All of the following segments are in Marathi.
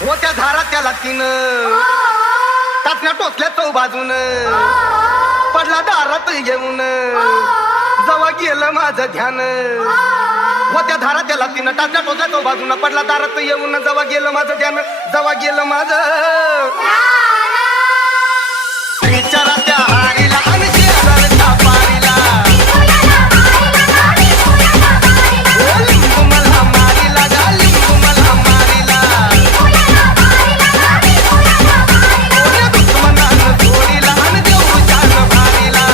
होत्या धारा त्याला तिनं टाचण्या टोचल्या चौ बाजून पडला दारात येऊन जवा गेलं माझं ध्यान होत्या धारा त्याला तिनं टाचण्या टोचल्या चौ बाजून पडला दारात येऊन जवा गेलं माझं ध्यान जवा गेलं माझं विचारा त्या हारीला आणि शेजारच्या पारीला लिंबू मला मारीला गा लिंबू मला मारीला दुश्मनानं जोडीला आणि देऊ जान भारीला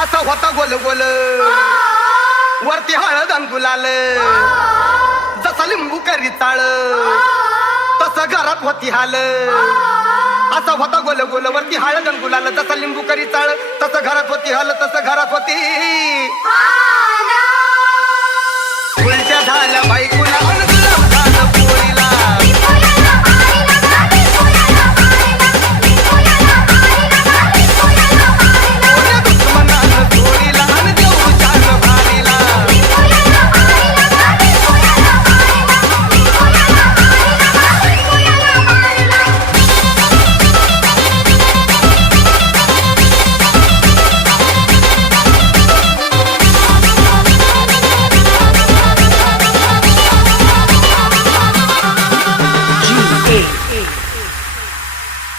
असा होता गोल गोल वरती हळद आणि गुलाल जसा लिंबू करी चाळ तसं घरात होती हाल असा होता गोल गोल वरती हळद आणि गुलाल जसा लिंबू करी चाळ तसं घरात होती हाल तसं घरात होती उलट्या झाल्या बायकोला आणि गुलाब झालं पोरीला दुश्मनानं जोडीला आणि देऊ जान भारीला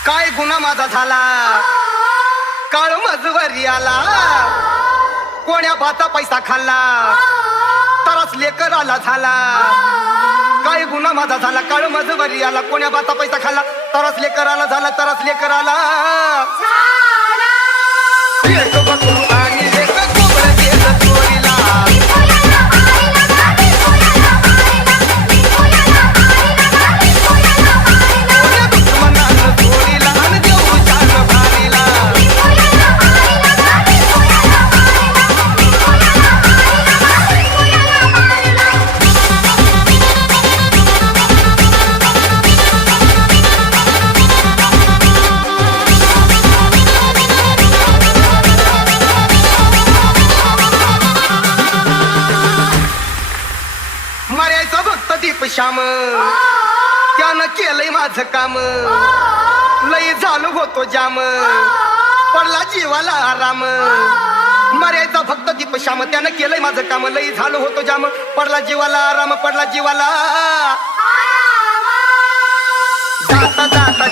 काय गुन्हा माझा झाला काळ मजवरी आला कोण्या भाता पैसा खाल्ला तरच लेकर आला झाला काय गुन्हा माझा झाला काळ मजवरी आला कोण्या भाता पैसा खाल्ला तरच लेकर आला झाला तरच लेकर आला लेक बकरू आणि लेक कोबरं गेलं चोरीला दुश्मनानं जोडीला आणि देऊ जान भारीला मर्याचा भक्त दीप श्याम त्यानं केलंय माझं काम लई झालो होतो जाम पडला जीवाला आराम मर्याचा भक्त दीप श्याम त्यानं केलंय माझं काम लई झालो होतो जाम पडला जीवाला आराम पडला जीवाला जाता जाता